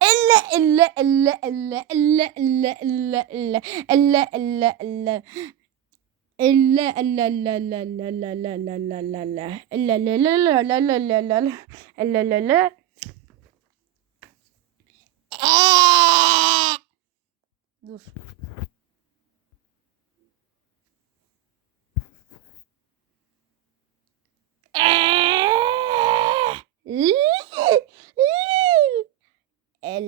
Elle elle elle elle elle elle elle elle elle elle elle Elle elle elle elle elle elle elle elle elle elle elle elle elle elle elle elle elle elle Dur. El el el el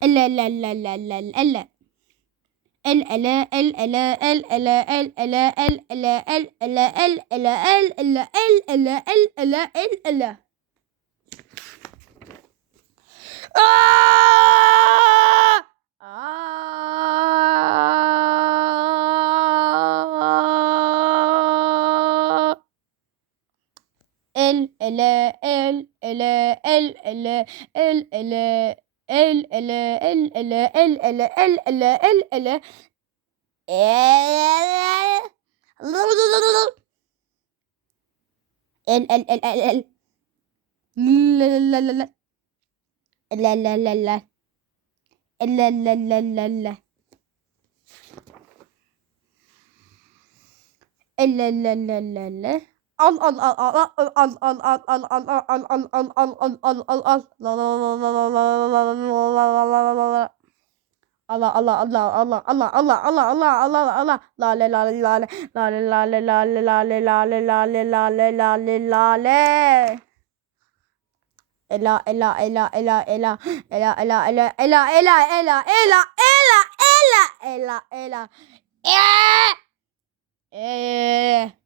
el la la la la la la la la la el la la la la la la la el la la la la la El ele el ele el ele el ele el ele. El el el el el. La la la la. La la la la. La la la la la. La la la la la la al al al al al al al al al al al al al al al al al al la la la la la la la la la la la la Allah Allah Allah Allah Allah Allah Allah Allah Allah Allah la le la le la le la le la le la le la le la le la le la le la le la le Ela ela ela ela ela ela ela ela ela ela ela ela ela ela ela ela eh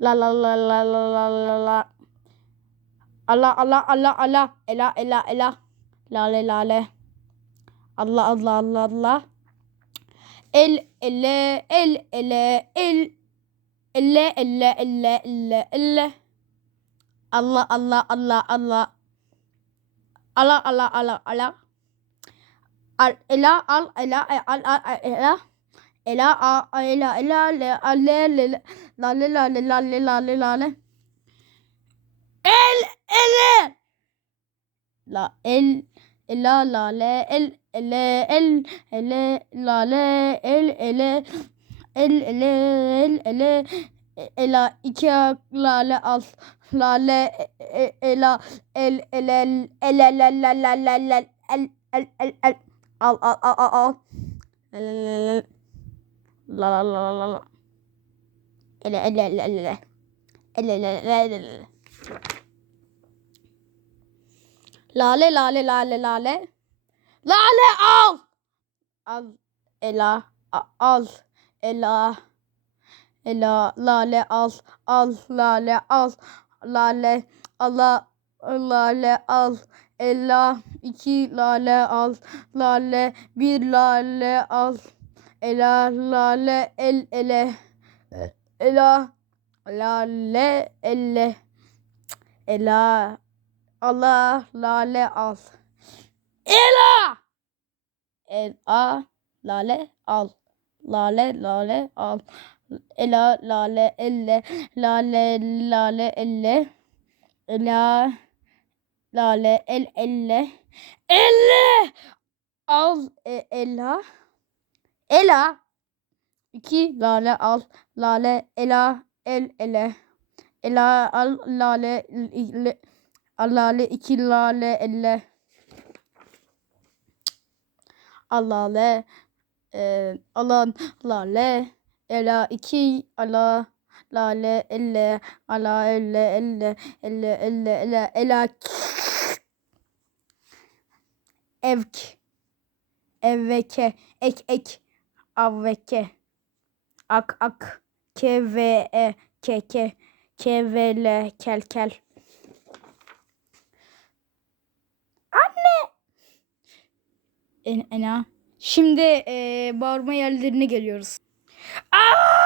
La la la la la la la la. Allah Allah Allah Allah. Ela ela ela. Lale lale. Allah Allah Allah Allah. El ele el ele el elle elle elle elle elle. Allah Allah Allah Allah. Allah Allah Allah Allah. Al ela al ela al al ela a ela ela le ale le la le la le la le la le la le. El ele. La el ela la le el ele el ele la le el ele. El ele el ele. Ela iki lale al lale ela el ele el el el el el el el el el el. Al al al al al la la la la la ele ele ele ele ele. Ele ele Lale lale lale lale. Lale al. Al ela al ela. Ela lale al al lale al. Lale ala lale al. Ela iki lale al. Lale bir lale al ela lale el ele. Ela lale elle. Ela ala lale al. Ela ela lale al. Lale lale al. Ela lale elle. Lale lale elle. Ela lale el elle. Elle! Al e, ela ela. İki lale al. Lale ela el ele. Ela al lale ile. Al lale iki lale elle. Allale e, alan. Lale ela iki ala. Lale elle. Ala elle elle. Elle elle elle ela. Evk. Evveke. Ek ek avveke ak ak keve e keke kevele kel kel En, ena. Şimdi e, bağırma yerlerine geliyoruz. Aa!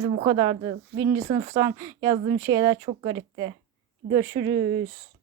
Evet bu kadardı. Birinci sınıftan yazdığım şeyler çok garipti. Görüşürüz.